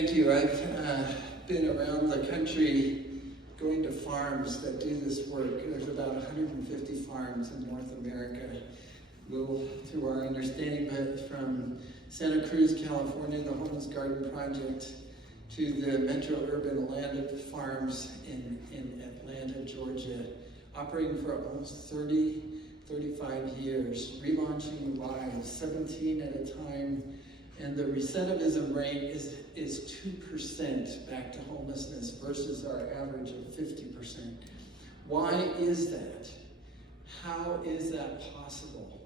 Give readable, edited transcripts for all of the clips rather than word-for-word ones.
Thank you. I've been around the country going to farms that do this work. There's about 150 farms in North America. We'll, through our understanding, but from Santa Cruz, California, the Homeless Garden Project, to the Metro Urban Atlanta farms in Atlanta, Georgia, operating for almost 35 years, relaunching lives, 17 at a time, and the recidivism rate is 2% back to homelessness versus our average of 50%. Why is that? How is that possible?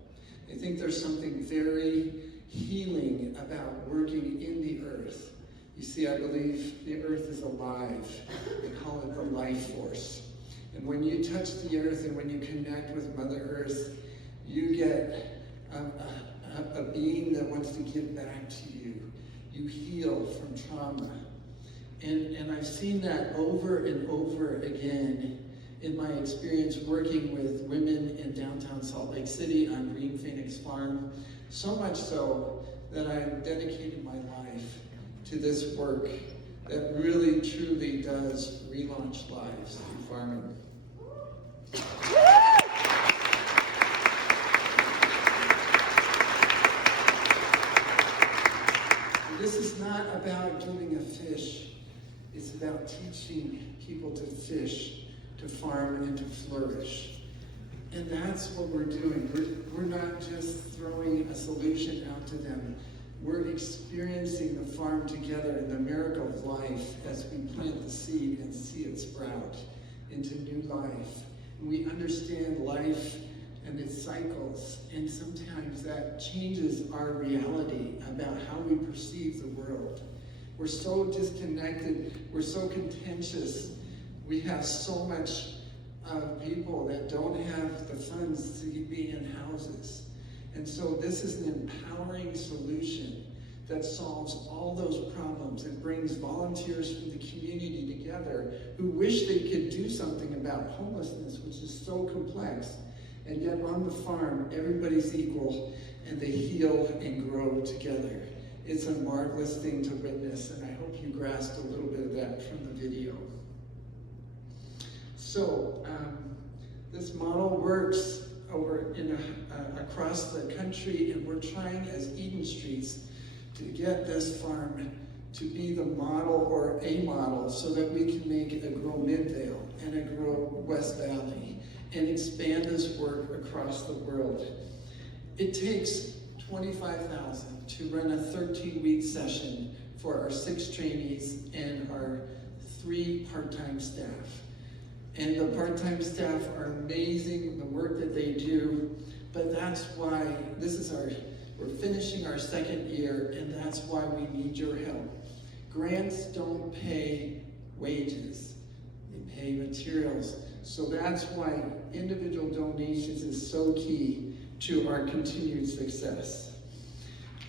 I think there's something very healing about working in the earth. You see, I believe the earth is alive. They call it the life force. And when you touch the earth and when you connect with Mother Earth, you get a being that wants to give back to you. You heal from trauma. And I've seen that over and over again in my experience working with women in downtown Salt Lake City on Green Phoenix Farm, so much so that I've dedicated my life to this work that really, truly does relaunch lives through farming. This is not about giving a fish. It's about teaching people to fish, to farm, and to flourish. And that's what we're doing. We're not just throwing a solution out to them. We're experiencing the farm together in the miracle of life as we plant the seed and see it sprout into new life. And we understand life and its cycles, and sometimes that changes our reality about how we perceive the world. We're so disconnected, we're so contentious, we have so much people that don't have the funds to be in houses. And so this is an empowering solution that solves all those problems. It brings volunteers from the community together who wish they could do something about homelessness, which is so complex. And yet on the farm, everybody's equal, and they heal and grow together. It's a marvelous thing to witness, and I hope you grasped a little bit of that from the video. So, this model works over across the country, and we're trying as Eden Streets to get this farm to be the model or a model so that we can make a Grow Midvale and a Grow West Valley and expand this work across the world. It takes $25,000 to run a 13-week session for our 6 trainees and our 3 part-time staff. And the part-time staff are amazing, the work that they do, but that's why we're finishing our 2nd year, and that's why we need your help. Grants don't pay wages, they pay materials. So that's why individual donations is so key to our continued success.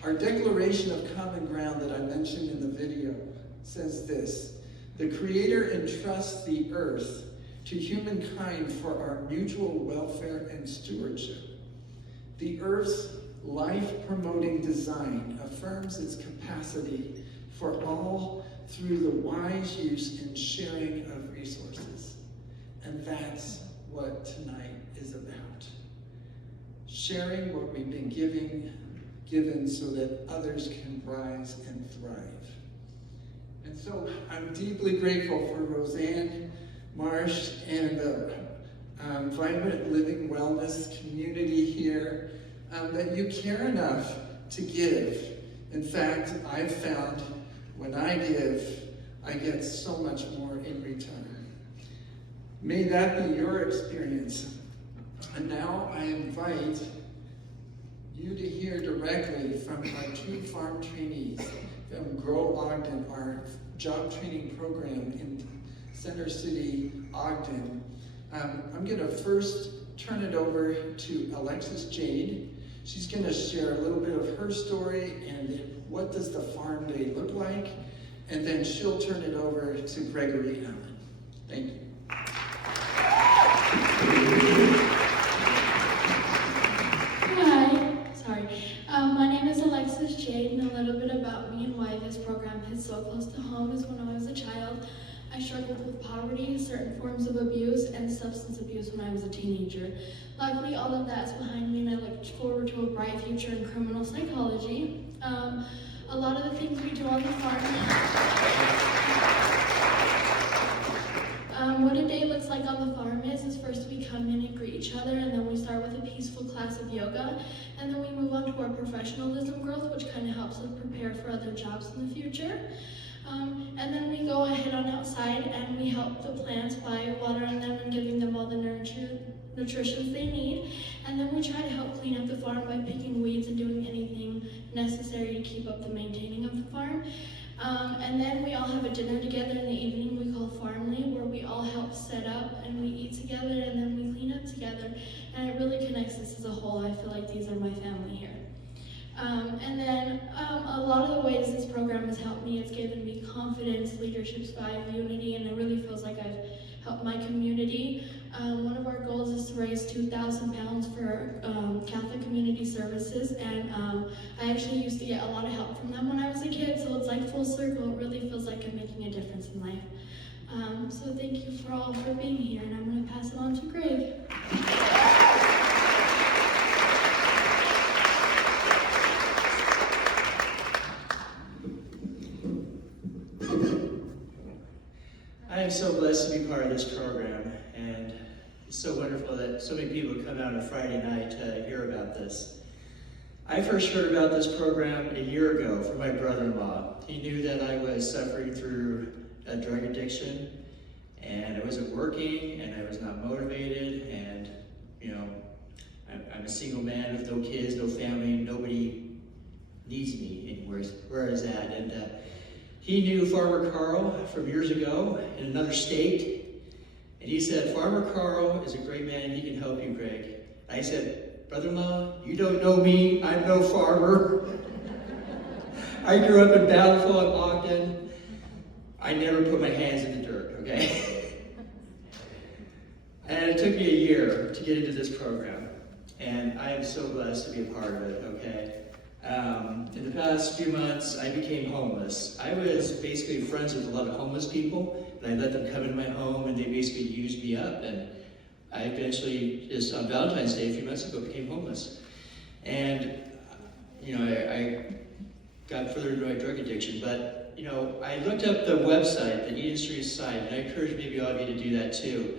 Our declaration of common ground that I mentioned in the video says this: the Creator entrusts the earth to humankind for our mutual welfare and stewardship. The earth's life-promoting design affirms its capacity for all through the wise use and sharing of resources. And that's what tonight is about. Sharing what we've been given so that others can rise and thrive. And so I'm deeply grateful for Roseanne Marsh and the Vibrant Living Wellness community here, that you care enough to give. In fact, I've found when I give, I get so much more in return. May that be your experience. And now I invite you to hear directly from our 2 farm trainees from Grow Ogden, our job training program in Center City, Ogden. I'm going to first turn it over to Alexis Jade. She's going to share a little bit of her story and what does the farm day look like, and then she'll turn it over to Gregory Allen. Thank you. Hi, sorry. My name is Alexis Jade, and a little bit about me and why this program is so close to home is when I was a child, I struggled with poverty, certain forms of abuse, and substance abuse when I was a teenager. Luckily, all of that's behind me, and I look forward to a bright future in criminal psychology. A lot of the things we do on the farm. What a day looks like on the farm is first we come in and greet each other, and then we start with a peaceful class of yoga, and then we move on to our professionalism growth, which kind of helps us prepare for other jobs in the future. And then we go ahead on outside and we help the plants by watering them and giving them all the nutrition they need. And then we try to help clean up the farm by picking weeds and doing anything necessary to keep up the maintaining of the farm. And then we all have a dinner together in the evening we call Farm Leave, where we all help set up and we eat together and then we clean up together. And it really connects us as a whole. I feel like these are my family here. And then a lot of the ways this program has helped me, it's given me confidence, leadership style, unity, and it really feels like I've helped my community. One of our goals is to raise 2,000 pounds for Catholic Community Services, and I actually used to get a lot of help from them when I was a kid, so it's like full circle. It really feels like I'm making a difference in life. So thank you for all for being here, and I'm going to pass it on to Greg. I am so blessed to be part of this program, and it's so wonderful that so many people come out on a Friday night to hear about this. I first heard about this program a year ago from my brother-in-law. He knew that I was suffering through a drug addiction, and I wasn't working, and I was not motivated, and I'm a single man with no kids, no family, nobody needs me anywhere where I was at. And he knew Farmer Carl from years ago in another state, and he said, "Farmer Carl is a great man, he can help you, Greg." I said, "Brother-in-law, you don't know me, I'm no farmer." I grew up in Bountiful and Ogden. I never put my hands in the dirt, okay? And it took me a year to get into this program, and I am so blessed to be a part of it, okay? In the past few months, I became homeless. I was basically friends with a lot of homeless people, and I let them come into my home, and they basically used me up, and I eventually, just on Valentine's Day a few months ago, became homeless. And, I got further into my drug addiction, but, I looked up the website, the Eden Street site, and I encourage maybe all of you to do that too.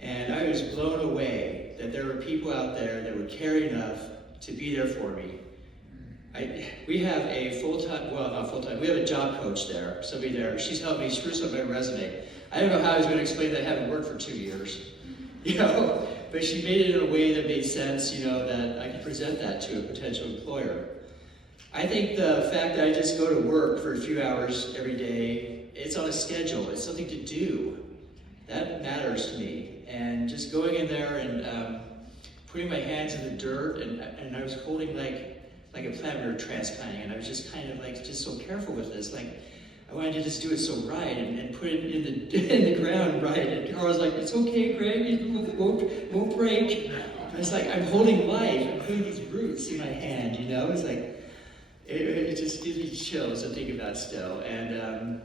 And I was blown away that there were people out there that would care enough to be there for me. We have a full-time, well, not full-time, we have a job coach there, somebody there. She's helped me spruce up my resume. I don't know how I was going to explain that I haven't worked for 2 years, but she made it in a way that made sense, that I could present that to a potential employer. I think the fact that I just go to work for a few hours every day, it's on a schedule, it's something to do. That matters to me. And just going in there and putting my hands in the dirt, and I was holding like a plant we were transplanting, and I was just kind of just so careful with this. I wanted to just do it so right and put it in the ground right. And Carl was like, "It's okay, Greg, it won't break." I was like, I'm holding life. I'm putting these roots in my hand, It's like, it just gives me chills to think about still. And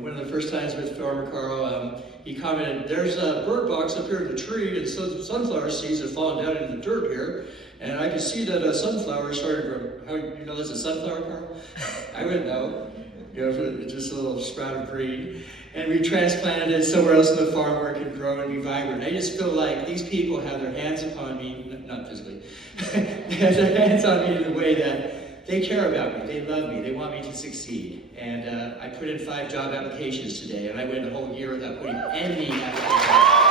one of the first times with Farmer Carl, he commented, "There's a bird box up here in the tree, and some sunflower seeds have fallen down into the dirt here. And I can see that a sunflower started to grow." How you know there's a sunflower, Carl? I wouldn't know. Just a little sprout of green. And we transplanted it somewhere else in the farm where it could grow and be vibrant. I just feel like these people have their hands upon me, not physically, they have their hands on me in a way that they care about me, they love me, they want me to succeed. And I put in 5 job applications today, and I went a whole year without putting any applications.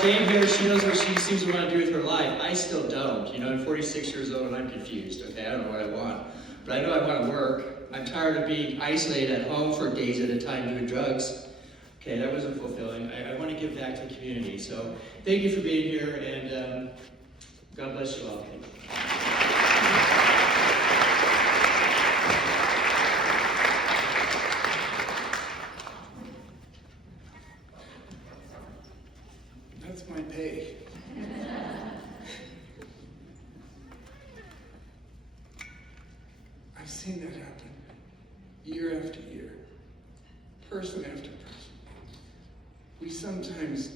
Jane here, she knows what she seems to want to do with her life. I still don't. I'm 46 years old and I'm confused. Okay, I don't know what I want. But I know I want to work. I'm tired of being isolated at home for days at a time doing drugs. Okay, that wasn't fulfilling. I want to give back to the community. So thank you for being here, and God bless you all. That's my pay. seen that happen year after year, person after person. We sometimes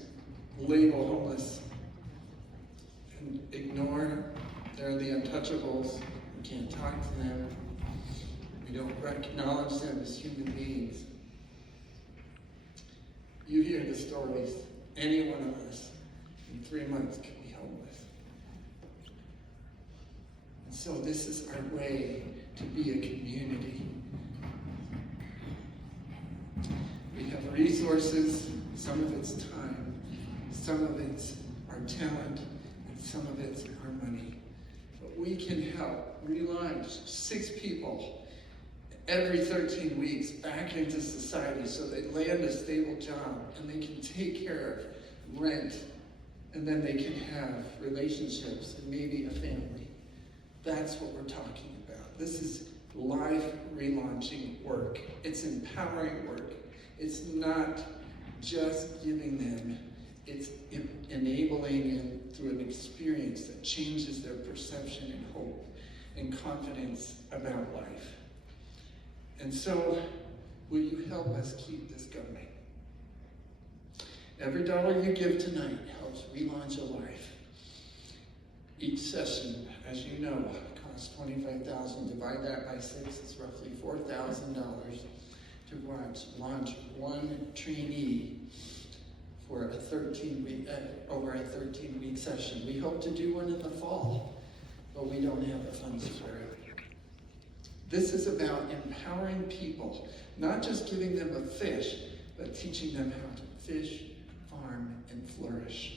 label homeless and ignore they're the untouchables. We can't talk to them. We don't acknowledge them as human beings. You hear the stories. Any one of us in 3 months could be homeless. And so this is our way to be a community. We have resources. Some of it's time. Some of it's our talent. And some of it's our money. But we can help relaunch 6 people every 13 weeks back into society so they land a stable job and they can take care of rent and then they can have relationships and maybe a family. That's what we're talking about. This is life relaunching work. It's empowering work. It's not just giving them, it's enabling them through an experience that changes their perception and hope and confidence about life. And so, will you help us keep this going? Every dollar you give tonight helps relaunch a life. Each session, as you know, costs $25,000. Divide that by 6, it's roughly $4,000 to launch one trainee for a 13-week, over a 13-week session. We hope to do one in the fall, but we don't have the funds for it. This is about empowering people, not just giving them a fish, but teaching them how to fish, farm, and flourish.